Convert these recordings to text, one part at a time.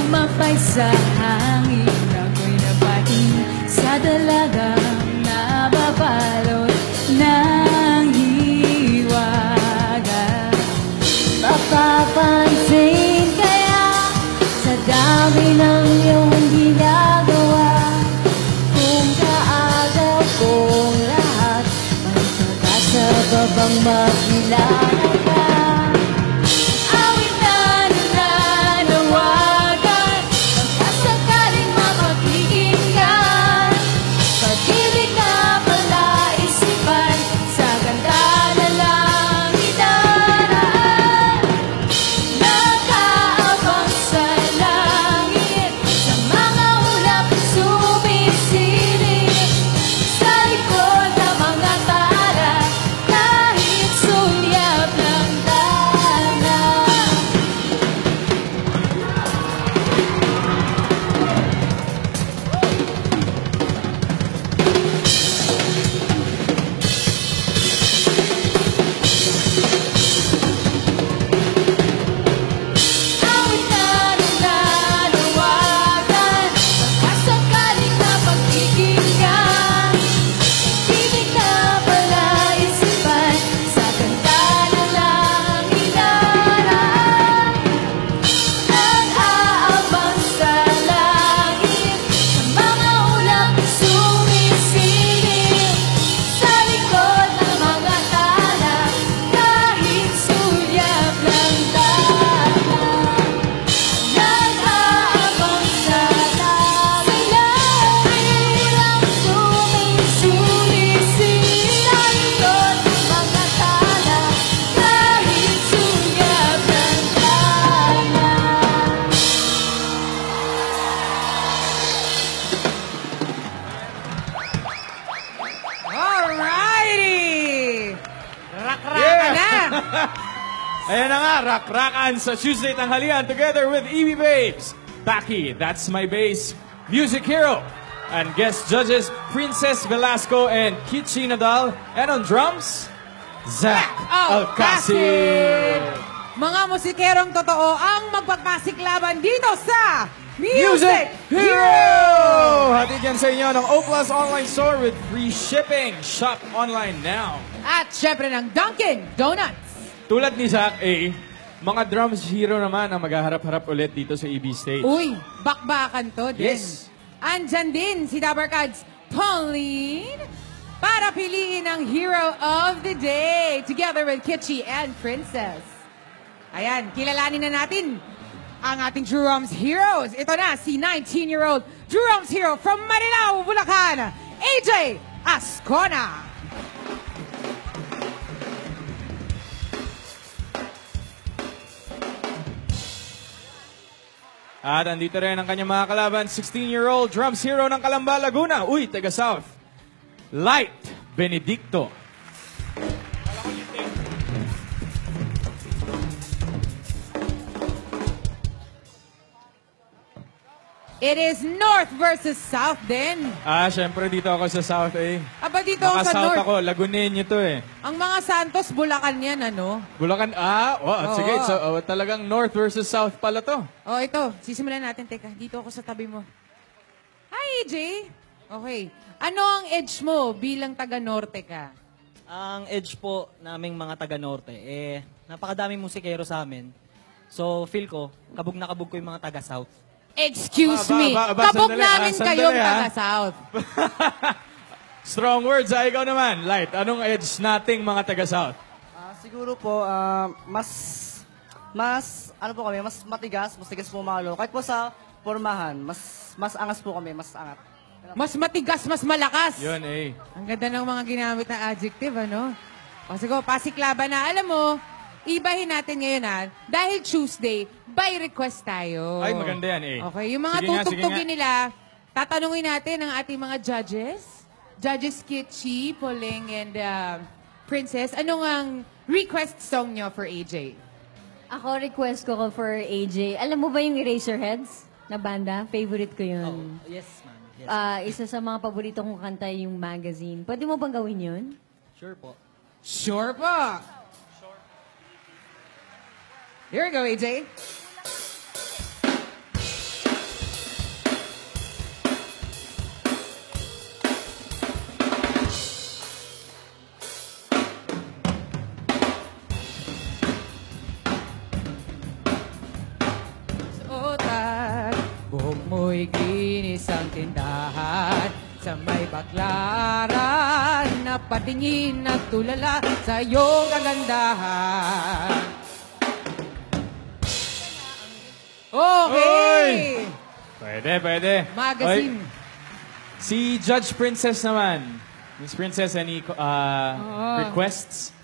Umapay sa hangin, ako'y napating sa dalagang nababalot ng hiwaga. Mapapansin kaya sa dami ng iyong ginagawa, kung kaagaw kong lahat, may pag-asa ba bang makilala ka? Awit na nananawagan, pagkasakaling mapakikinggan, pag-ibig na palaisipan, sa ganda na lang idaraan. Nakaabang sa langit, sa mga ulap sumisilip, sa likod ng mga tala, kahit sulyap ng dana. Awit na nananawagan, pagkasakaling mapakikinggan, pag-ibig na palaisipan, sa ganda na lang idaraan. Nag-aabang sa langit, sa mga ulap sumisilip, sa likod ng mga tala, kahit sulyap ng dana. Nag-aabang sa langit, ulang sumisisilip, sa likod ng mga tala, kahit sulyap ng dana. Alrighty! Rak-raka na! Ayan na nga, rak-rakan sa Tuesday tanghalian together with EB Babes, Taki, That's My Bass, Music Hero, and guest judges Princess Velasco and Kichi Nadal, and on drums, Zach Alcacid. Mga musikerong totoo ang magpagkasiklaban dito sa Music Hero! Hatid yan sa inyo ng O Plus Online Store with free shipping. Shop online now. At syempre ng Dunkin' Donuts. Tulad ni Zach A, mga drums hero naman ang maghaharap-harap ulit dito sa EB Stage. Uy, bakbakan to din. Yes. Andyan din si Dabarkads Pauline para piliin ang Hero of the Day together with Kitchi and Princess. Ayan, kilalanin na natin ang ating Drums Heroes. Ito na si 19-year-old Drums Hero from Marilao, Bulacan, AJ Ascona. At andito rin ang kanyang mga kalaban, 16-year-old drums hero ng Calamba, Laguna. Uy, taga South. Light Benedicto. It is North versus South din. Syempre dito ako sa South eh. Aba, dito ako sa South North. ako, Laguneño to eh. Ang mga Santos, Bulacan yan, ano? Bulacan, sige. So, talagang North versus South pala to. Oh, ito. Sisimulan natin. Teka, dito ako sa tabi mo. Hi, AJ. Okay. Ano ang edge mo bilang taga-norte ka? Ang edge po naming mga taga-norte, napakadaming musikero sa amin. So, feel ko, kabog na kabog ko yung mga taga-south. Excuse me. Kabog namin kayong taga-south. Strong words, ikaw naman. Light, anong edge nating mga taga-South? Siguro po, mas matigas po mga lolo. Kahit po sa formahan, mas angas po kami, mas angat. Mas matigas, mas malakas. Yun eh. Ang ganda ng mga ginamit na adjective, ano? O sige, pasiklaban na. Alam mo, ibahin natin ngayon dahil Tuesday, by request tayo. Ay, maganda yan eh. Okay, yung mga Sige nga, tutugtugin nila, tatanungin natin ang ating mga judges. Judges Kitchi, Poling, and Princess. Anong ang request song nyo for AJ? Ako, request ko for AJ. Alam mo ba yung Eraserheads na banda? Favorite ko yun. Oh, yes, ma'am. Yes. Isa sa mga paborito kong kanta yung magazine. Pwede mo bang gawin yun? Sure po. Sure po. Here we go, AJ. buhok mo'y kinis ang tindahan. Sa may baklaran, napatingin at tulala sa iyong kagandahan. Okay! Pwede. Magazine. Oy, si Judge Princess naman. Miss Princess, any requests?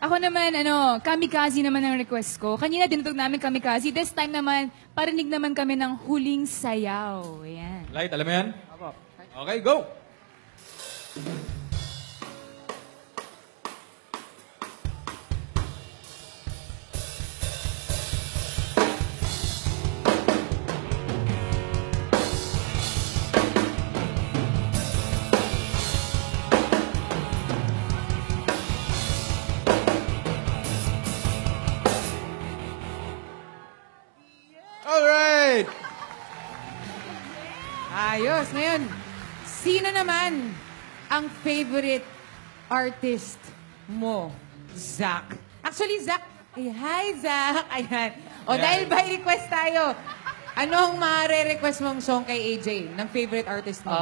Ako naman, kamikaze naman ang request ko. Kanina dinutog namin kamikaze. This time naman, parinig naman kami ng huling sayaw. Ayan. Light, alam mo yan? Okay, go! Alright! Ayos. Ngayon, sino naman ang favorite artist mo, Zach? Actually, Zach, hi, Zach. Ayan. O, dahil by request tayo, anong ma-re-request mong song kay AJ ng favorite artist mo?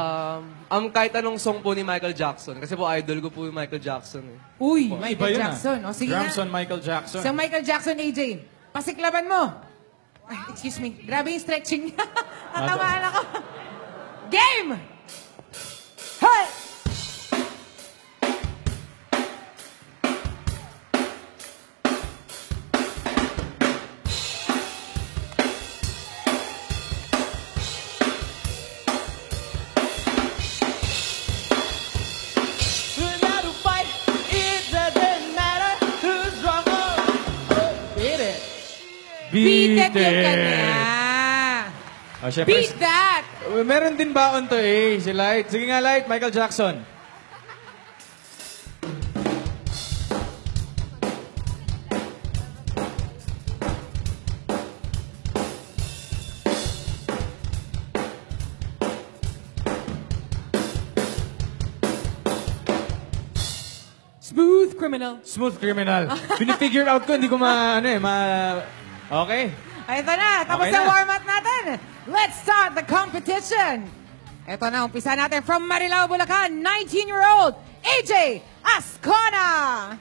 Kahit anong song po ni Michael Jackson. Kasi po, idol ko po yung Michael Jackson. Uy, Iba Michael yun, Jackson. O, sige na. Gramson Michael Jackson. Sa Michael Jackson, AJ, pasiklaban mo. Ay, excuse me. Grabe yung stretching niya. Natamaan ako. Game! Hey! Beat it yung kanya. Oh, syempre, Beat that! meron din baon to si Light. Sige nga, Light, Michael Jackson. Smooth criminal. Smooth Criminal. Pinifigure out ko, hindi ko Okay. Ay, ito na. Tapos Okay na na. warm-up natin. Let's start the competition. Ito na, umpisa natin from Marilao, Bulacan, 19-year-old AJ Ascona.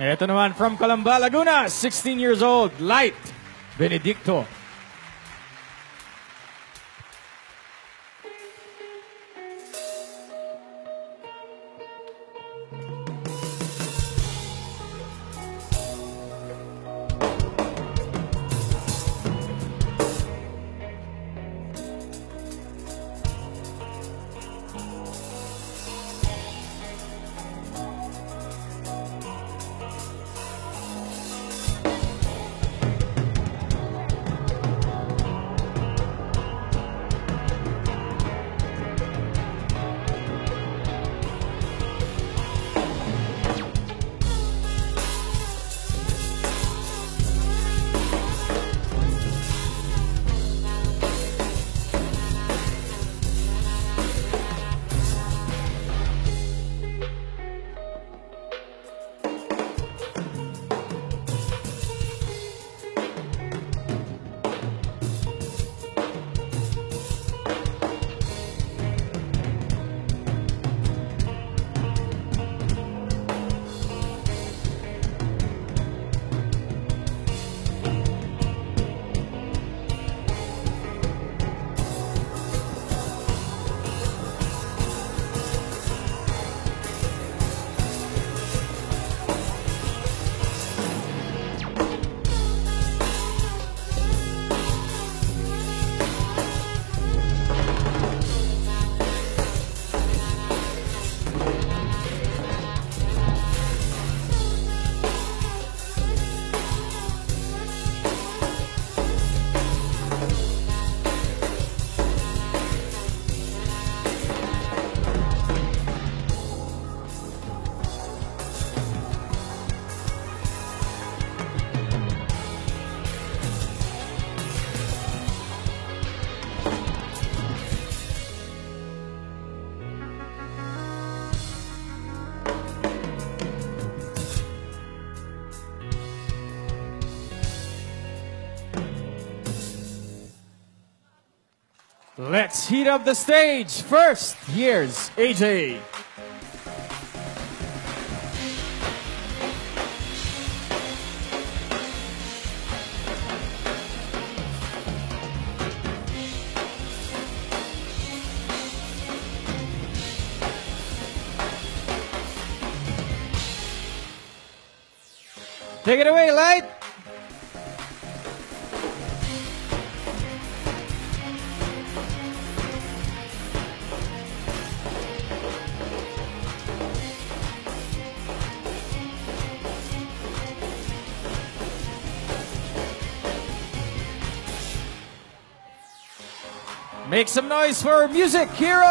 Ito naman from Calamba, Laguna, 16 years old, Light Benedicto. Let's heat up the stage. First, here's AJ. Take it away, Light. Make some noise for Music Hero!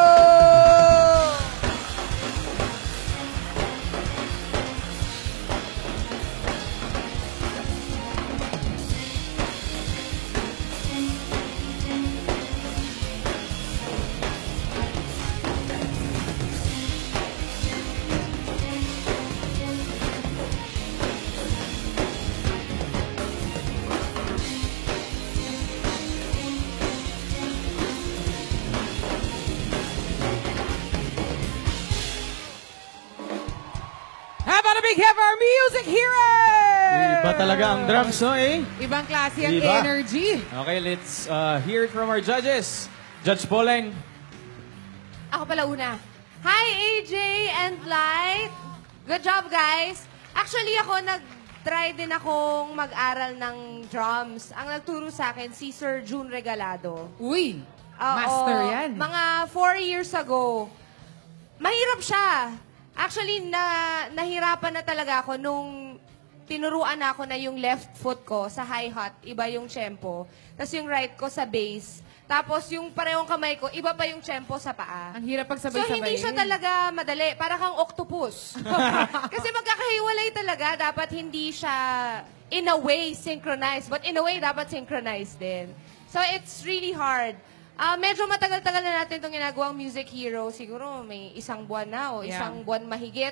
How about a big hand for our Music Hero? Iba talaga ang drums, no eh? Ibang klase ang Iba. energy. Okay, let's hear it from our judges. Judge Poleng. Ako pala una. Hi, AJ and Light. Good job, guys. Actually, ako nag-try din akong mag-aral ng drums. Ang nagturo sa akin, si Sir June Regalado. Uy, Oo, master yan. Mga 4 years ago. Mahirap siya. Actually, nahirapan na talaga ako nung tinuruan ako na yung left foot ko sa hi-hat, iba yung tempo. Tapos yung right ko sa bass. Tapos yung parehong kamay ko, iba pa yung tempo sa paa. Ang hirap So, pagsabay-sabay. hindi siya talaga madali. Para kang octopus. Kasi magkakahiwalay talaga. Dapat hindi siya, in a way, synchronized. But in a way, dapat synchronized din. So, it's really hard. Medyo matagal-tagal na natin itong ginagawang Music Hero. Siguro may isang buwan na o isang buwan mahigit.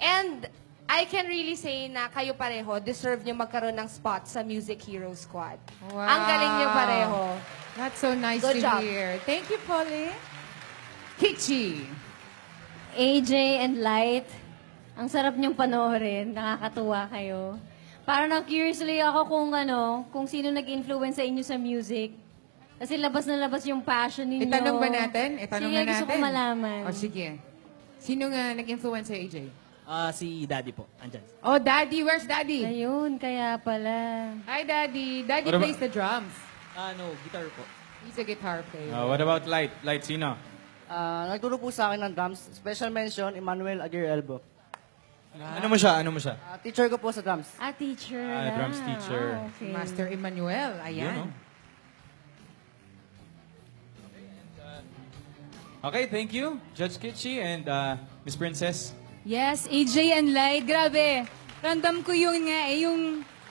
And I can really say na kayo pareho, deserve nyo magkaroon ng spot sa Music Hero Squad. Wow. Ang galing nyo pareho. That's so nice Good to job. hear. Thank you, Polly. Kichi. AJ and Light, ang sarap niyong panoorin. Nakakatuwa kayo. Parang na-curiously ako kung sino nag-influence sa inyo sa music. Kasi labas na labas yung passion ninyo. Itanong ba natin? Itanong Sige, na natin. gusto ko malaman. O, sige. Sino nga nag-influence sa AJ? Si Daddy po. Andyan. Oh, Daddy. Where's Daddy? Ayun, kaya pala. Hi, Daddy. Daddy What about- plays the drums. No, guitar po. He's a guitar player. What about Light? Light, sino? Nagturo po sa akin ng drums. Special mention, Emmanuel Aguirre Elbo. Ano mo siya? Ano mo siya? Teacher ko po sa drums. Teacher. Drums teacher. Okay. Master Emmanuel. Ayan. Yun, no? Okay, thank you, Judge Kitchi and Miss Princess. Yes, AJ and Light, grabe. Random ko yung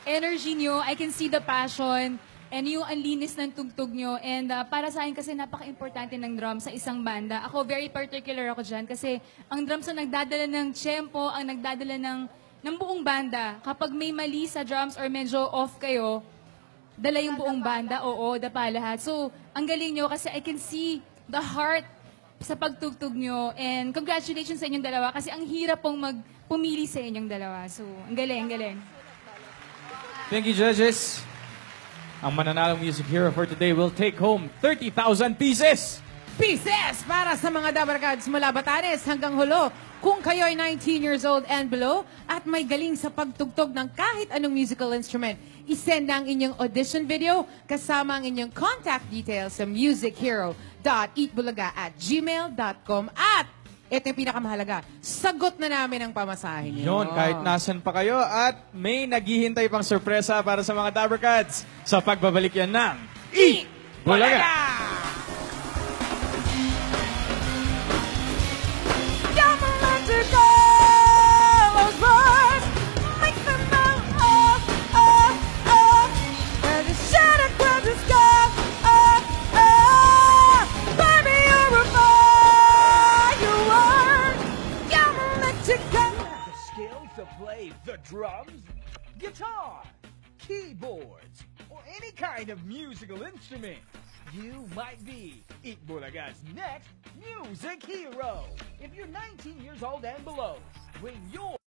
energy nyo. I can see the passion and yung ang linis ng tugtog nyo. And para sa akin kasi napaka-importante ng drums sa isang banda. Ako, very particular ako dyan kasi ang drums ang nagdadala ng tempo, ang nagdadala ng buong banda. Kapag may mali sa drums or medyo off kayo, dala yung buong banda. Oo, dapa lahat. So, ang galing nyo kasi I can see the heart sa pagtugtog nyo. And congratulations sa inyong dalawa kasi ang hirap pong pumili sa inyong dalawa. So, ang galing, ang galing. Thank you, judges. Ang mananalong music hero for today will take home 30,000 pieces. Pieces para sa mga Dabarkads mula Batanes hanggang Hulo. Kung kayo ay 19 years old and below at may galing sa pagtugtog ng kahit anong musical instrument, isend ang inyong audition video kasama ang inyong contact details sa musichero.eatbulaga@gmail.com. At ito yung pinakamahalaga, sagot na namin ang pamasahe niyo. Yun, kahit nasan pa kayo at may naghihintay pang sorpresa para sa mga Dabarkads sa pagbabalik yan ng Eat Bulaga! Drums, guitar, keyboards, or any kind of musical instrument. you might be. Eat Bulaga's next Music Hero. If you're 19 years old and below, bring your